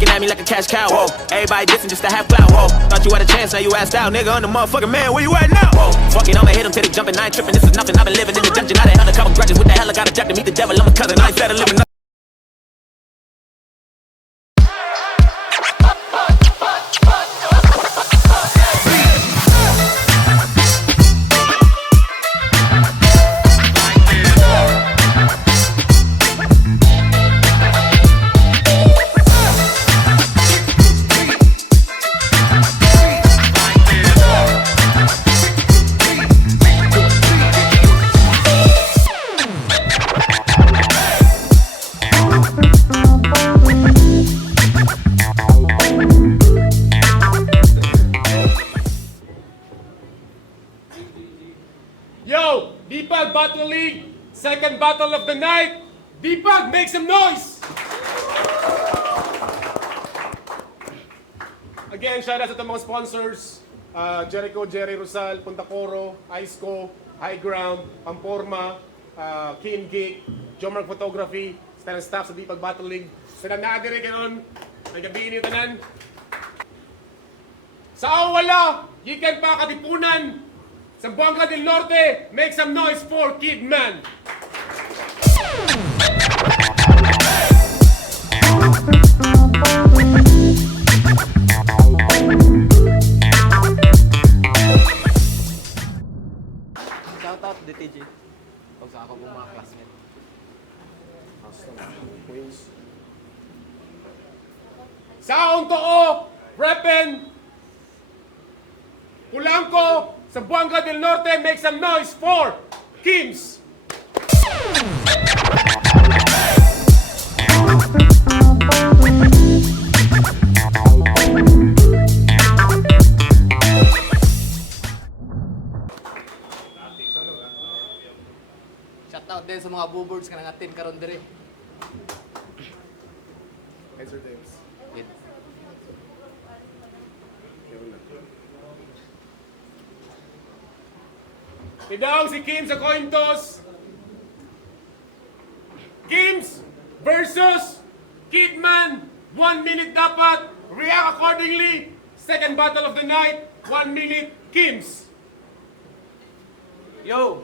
looking at me like a cash cow. Whoa, everybody dissing just to have clout. Whoa, thought you had a chance, now you asked out. Nigga, I'm the motherfucking man, where you at now? Whoa, fuck it, I'ma hit him till they jumping. I ain't tripping, this is nothing. I've been living in the dungeon. I done held a couple grudges. What the hell? I got a jack to meet the devil. I'm a cousin. I ain't sad of living. Yo, Dipag Battle League, second battle of the night. Dipag, make some noise! Again, shout out sa mga sponsors. Jericho, Jerry Rosal, Punta Coro, Iceco, High Ground, Pamporma, Kim Geek, Jomark Photography, sa staff sa Dipag Battle League. Sa nanadiri kanon, may gabihin yung tanan. Sa awala, yikan pa katipunan. Sa Buanga del Norte, make some noise for Kidman! Shout out DTG. Pag sa ako mong mga classmate. Queens. Saong Too, Repen, Pulangko, sa Buanga del Norte, make some noise for Kims! Shout out din sa mga boobirds ka nga team karon dire. Hey, Sir James. Idaw si Kim sa coin toss. Kims versus Kidman. 1 minute dapat. React accordingly. Second battle of the night. 1 minute. Kims. Yo!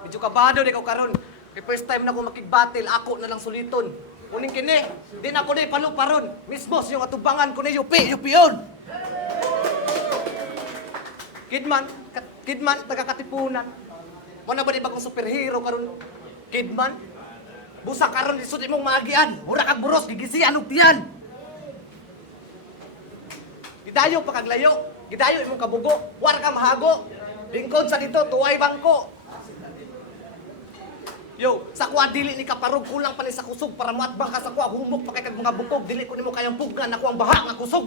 Medyo kabado di ko karon. Kay first time na ko makig-battle, ako na lang suliton. Kuning kini, di na ko na ipaluparon. Mismo yung atubangan ko ni Yupi yun! Kidman, taga-katipunan. Wala ba di ba kong superhero karon? Kidman? Busa karon isod imong maagian. Mura kag buros, gigisian og tiyan. Gidayo pa kag layo. Gidayo imong kabugo. War ka mahago. Lingkod sa dito, tuway bangko. Yo, sa kuha dili ni kaparog, kulang pa ni sa kusog para matbang ka sa kuha, humok pa kay kag mga bukog, dili ko nimo kayang pugnan ako ang baha nga kusog.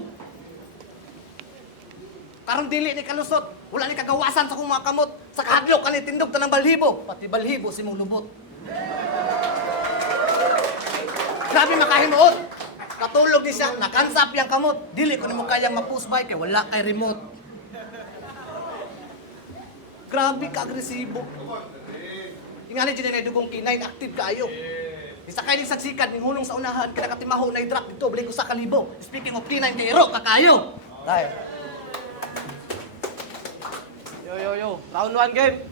Karon dili ni kalusot, wala ni kagawasan sa akong mga kamot, sa kahadlok ani tindog tanang balhibo, pati balhibo si mong lubot. Grabe makahimuot. Katulog ni siya, nakansap yang kamot, dili ko nimo kayang ma-push by kay wala kay remote. Grabe ka agresibo. Ingani dyan na dugong K9, active kaayo. Isa kayo ning sagsikan, ning hulong sa unahan, kinakatimaho na i-drop dito, balik ko sa kalibo. Speaking of K9, kay Ero, kakayo. Tayo. Yo. Round 1 game.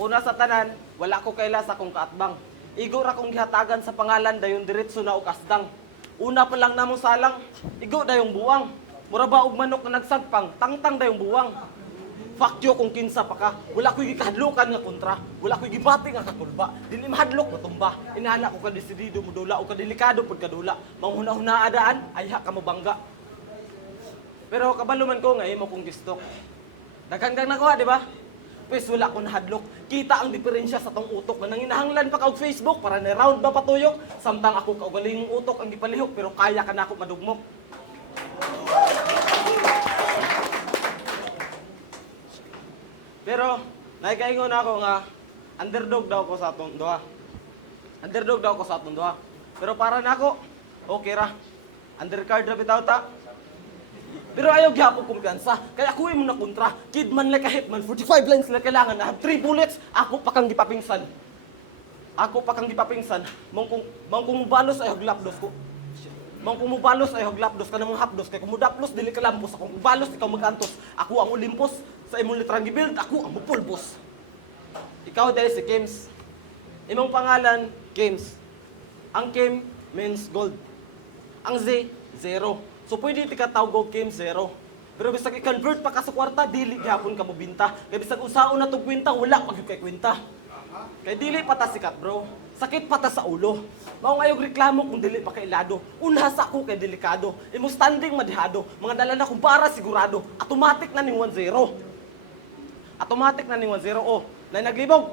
Una sa tanan, wala ko kaila sa kong kaatbang. Igo ra kong gihatagan sa pangalan dayon diretso na og asdang. Una pa lang namong salang, igo dayong buwang. Mura ba og manok na nagsagpang, tangtang dayong buwang. Fuck you kung kinsa pa ka. Wala ko'y gikahadlokan nga kontra. Wala ko'y gibati nga katulba. Dili mahadlok matumba. Inahala ko ka desidido mo dula o ka delikado pud kadula. Manghuna-huna adaan, ayha ka mo bangga. Pero kabalo man ko nga imo kong gistok. Daghang na ko, di ba? Pues wala ko nahadlok. Kita ang diferensya sa tong utok na nanginahanglan pa ka og Facebook para ni round ba patuyok. Samtang ako ka og galingong utok ang gipalihok pero kaya ka na ako madugmok. Pero, naikaingon ako nga, underdog daw ko sa atong duha. Underdog daw ko sa atong duha. Pero para na ako, okay ra. Undercard ra bitaw ta. Pero ayaw gyapon kumpiyansa. Kaya ako imong nakontra. Kidman like a hitman, 45 lines lang kailangan. I have 3 bullets, ako pa kang gipapingsan. Mong kung balos ay haglapdos ko. Mao kung mubalos ay haglapdos ka namang hapdos kay kung mudaplos dili ka lampos akong mubalos ikaw magantos. Ako ang Olympus sa imong litrang gibuild, ako ang mupulbos. Ikaw dahil si Kims. Imong pangalan Kims. Ang Kim means gold. Ang Z zero. So pwede ti ka tawag Kim zero. Pero bisag i-convert pa ka sa kwarta, dili gihapon ka mobinta. Kay bisag unsaon na tog kwenta, wala pag kay kwenta. Kay dili pa ta sikat, bro. Sakit pa ta sa ulo. Mao ngayog reklamo kung dili pa kailado. Unha sa ako kay delikado. Imo standing madihado. Mga dala na kung para sigurado. Automatic na ning 1-0. Automatic na ning 1-0. Oh, nay naglibog.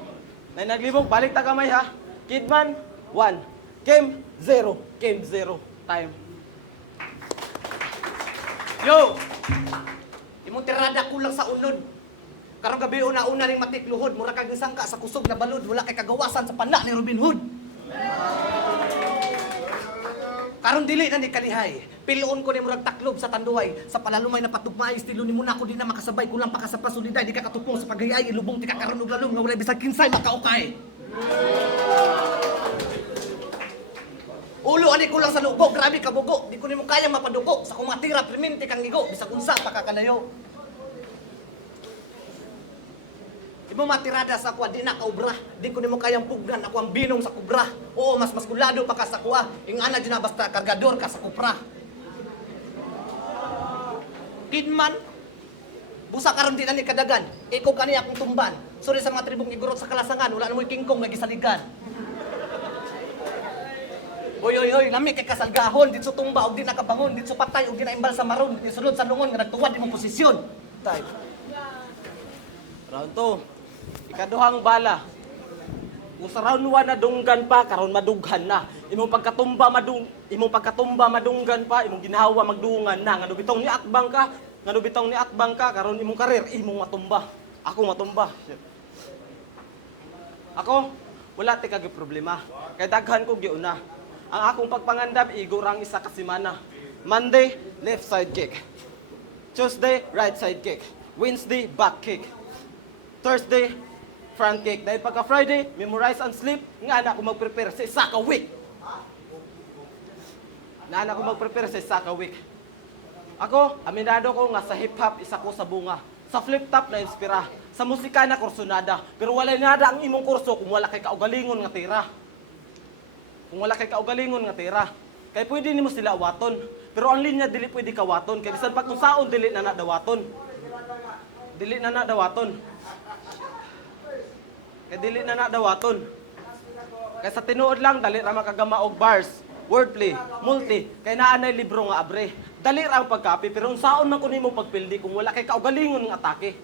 Nay naglibog. Balik ta kamay ha. Kidman 1. Kim 0. Kim 0. Time. Yo! Imong tirada kulang sa unod. Karong gabi una ning matikluhod, mura kag nisangka sa kusog na balod, wala kay kagawasan sa pana ni Robin Hood. Karon dili na ni kanihay. Piluon ko ni murag taklob sa tanduay, sa palalumay na patugmay, estilo ni muna ko di na makasabay, kulang pa ka sa pasulidad, di ka katupong sa paghayay, ilubong ti ka karon og lalom nga wala bisag kinsay makaukay. Ulo ani kulang sa lugo, grabe ka bugo, di ko nimo kaya mapadugo, sa kumatira priminti kang igo, bisag unsa pa ka kalayo. Imo matirada sa kuha, di na kaubra. Di ko nimo kayang pugnan, ako ang binong sa kubra. Oo, mas maskulado pa ka sa kuha. Ingana dyan na basta kargador ka sa kupra. Kidman, busa karon di na ni kadagan. Ikaw kani akong tumban. Sorry sa mga tribong igurot sa kalasangan, wala na mo'y kingkong nagisaligan. Oy, lami kay kasalgahon, dito tumba, o di nakabangon, dito patay, o di naimbal sa maron, di sulod sa lungon, nga nagtuwad imong posisyon. Time. Round 2. Ikaduhang bala. Kung sa round 1 na dunggan pa, karon madughan na. Imong pagkatumba madunggan pa, imong ginawa magdungan na. Ngano bitong ni atbang ka, karon imong karir imong matumba. Ako matumba. Ako wala ti kag problema. Kay daghan ko giuna. Ang akong pagpangandam igurang isa ka semana. Monday, left side kick. Tuesday, right side kick. Wednesday, back kick. Thursday, front kick. Dahil pagka Friday, memorize and sleep, nga na ako mag-prepare sa isa ka week. Ako, aminado ko nga sa hip-hop, isa ko sa bunga. Sa flip-top na inspira. Sa musika na kursunada. Pero wala nada ang imong kurso kung wala kay kaugalingon nga tira. Kaya pwede nimo sila awaton. Pero ang linya dili pwede kawaton. Kaya bisan pag kung saon dili na nadawaton. Kaya sa tinuod lang, dali ra makagama og bars, wordplay, multi, kay naanay libro nga abre. Dali ra ang pagkapi, pero unsaon man kunin mo pagpildi kung wala kay kaugalingon nga atake.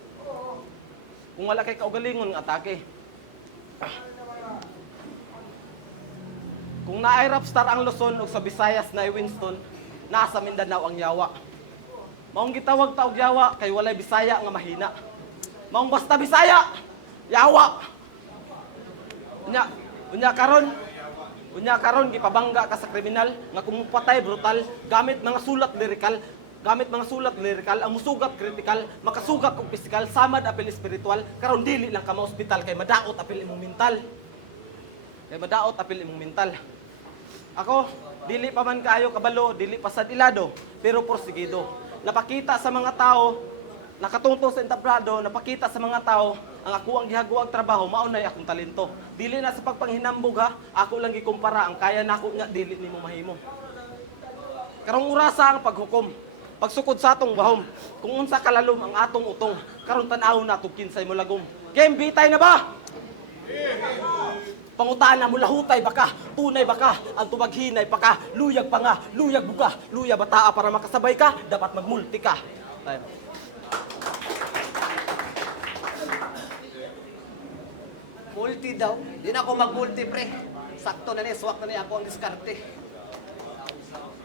Kung naay rapstar ang Luzon ug sa Visayas na Winston, naa sa Mindanao ang yawa. Maong gitawag ta og yawa kay walay Bisaya nga mahina. Maong basta Bisaya, yawa. Unya karon gipabangga ka sa kriminal nga kung patay brutal gamit mga sulat lirikal ang musugat kritikal makasugat og pisikal samad apil espiritual karon dili lang ka ma-ospital kay madaot apil imong mental. Ako dili pa man kaayo kabalo, dili pa sad ilado, pero porsigido. Napakita sa mga tao, nakatungtong sa entablado, napakita sa mga tao ang ako ang gihagawang trabaho, maunay akong talento. Dili na sa pagpanghinambog ha, ako lang gikumpara, ang kaya nako nga dili nimo mahimo. Karong urasa ang paghukom, pagsukod sa atong bahom, kung unsa kalalom ang atong utong, karon tan-aw nato kinsay mo lagom. Game bitay na ba? Pangutana mo lahutay baka, tunay baka, ang tubaghinay pa ka, luyag pa nga, luyag buka, luya bataa para makasabay ka, dapat magmulti ka. Time. Multi daw. Di na ako mag-multi, pre. Sakto na ni, swak na ni ako ang diskarte.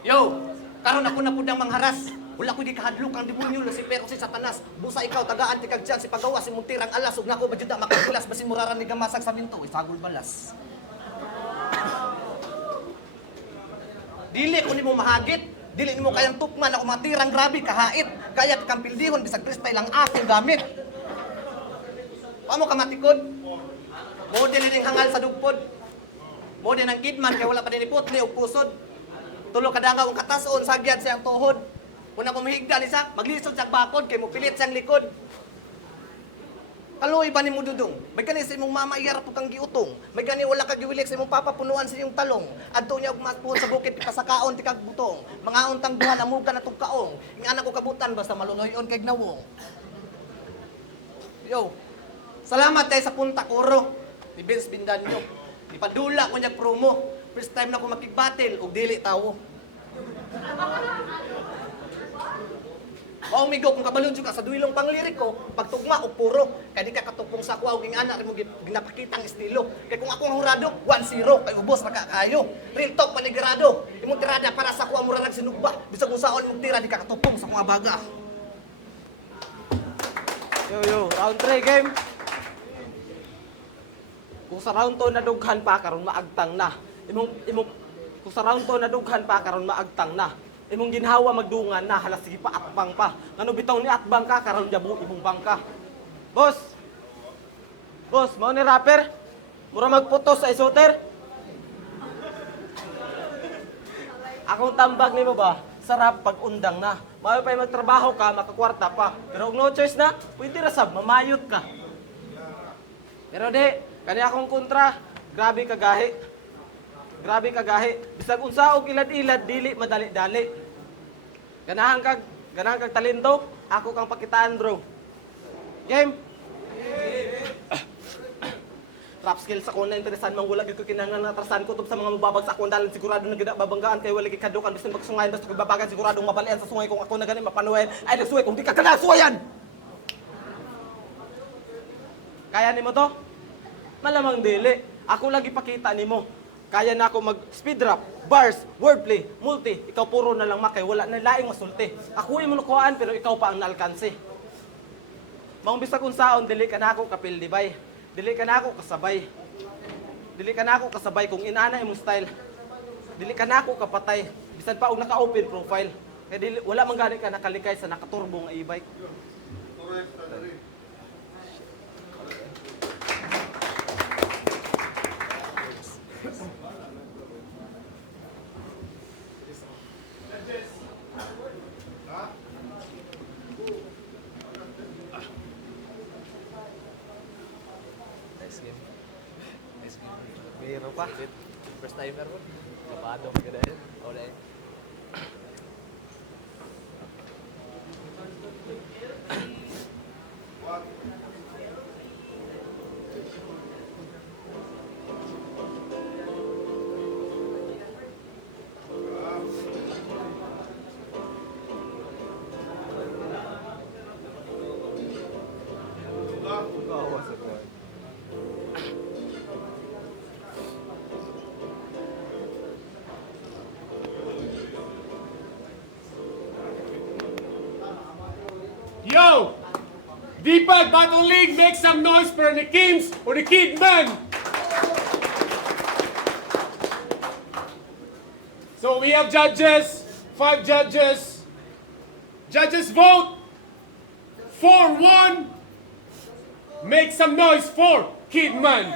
Yo! Karon ako na pudang mangharas. Wala ko di kahadlok ang demonyo, pero si Satanas. Busa ikaw, tagaan ti kagjan, si pagawa, si muntirang alas. Ug nako majuda makagilas, basin muraran ni gamasag sa minto. Isagol balas. Dili ko nimo mahagit. Dili nimo kayang tukman ako matirang grabe kahait. Kaya kang pildihon, bisag freestyle lang akong gamit. Paano ka matikod? Model ning hangal sa dugpod. Model ng Kidman kay wala pa din iputli o pusod. Tulo kadanga ang katason sagyad siyang tuhod. Una ko mahigda ni sa maglisod sa bakod kay mo pilit siyang likod. Kaloy ba ni mo dudong? May kani sa imong mama iyara po kang giutong. May kani wala ka giwilik sa imong papa punuan sa iyong talong. Adto niya og maspuhon sa bukid pasakaon ti kag butong. Mga untang duha amuga na tug kaong. Ing anak ko kabutan basta maluloyon kay gnawong. Yo. Salamat kay sa punta kuro. Ni Vince Bindanyo. Ipadula ko niya promo. First time na ko makigbatil og dili tawo. O migo kung kabalon ka sa duilong panglirik ko, pagtugma o puro, kay di ka katupong sa kuwaw ging anak rin mo ginapakitang estilo. Kay kung akong hurado, 1-0 kay ubos maka kayo. Real talk panigurado. Imong tirada para sa kuwa mura nagsinugba. Bisag kung saon mong tira di ka katupong sa mga baga. Yo, round 3 game. Kung sa round 2 nadughan pa karon maagtang na. Kung sa round 2 nadughan pa karon maagtang na. Imong ginhawa magdungan na halas sige pa atbang pa. Ngano bitaw ni atbang ka karon jabo imong bangka. Boss. Boss, mao ni rapper. Mura magputos sa isoter. Akong tambag nimo ba? Sarap pag undang na. Mayo pa magtrabaho ka, makakwarta pa. Pero kung no choice na, pwede ra sab mamayot ka. Pero di, kani akong kontra, grabe ka gahi. Grabe ka gahi. Bisag unsa og ilad-ilad dili madali-dali. Ganahan kag talento, ako kang pakitaan, bro. Game. Rap skills ako na interesan mang wala gid ko kinahanglan atrasan ko tub sa mga mababagsak ko dalan sigurado na gid babanggaan kay wala gid kadukan bisan magsungayan basta babagan siguradong mabalian sa sungay kung ako na gani mapanuwayan ay nagsuway kung di ka kana suwayan. Kaya nimo to? Malamang dili. Ako lang ipakita nimo. Kaya na ako mag speed rap, bars, wordplay, multi. Ikaw puro na lang makay, wala na laing masulti. Ako yung manukuhaan pero ikaw pa ang naalkansi. Maong bisag unsaon dili ka na ako kapildibay. Dili ka na ako kasabay. Dili ka na ako kasabay kung inana imong style. Dili ka na ako kapatay. Bisan pa og naka-open profile. Kaya dili, wala man gani ka nakalikay sa nakaturbo nga e-bike. Biro pa. First timer mo. Kapado mo ganda yun. Wala yun. Yo! D-Pad Battle League, make some noise for the Kims or the Kid Man! So we have judges, 5 judges. Judges vote 4-1. Make some noise for Kid Man.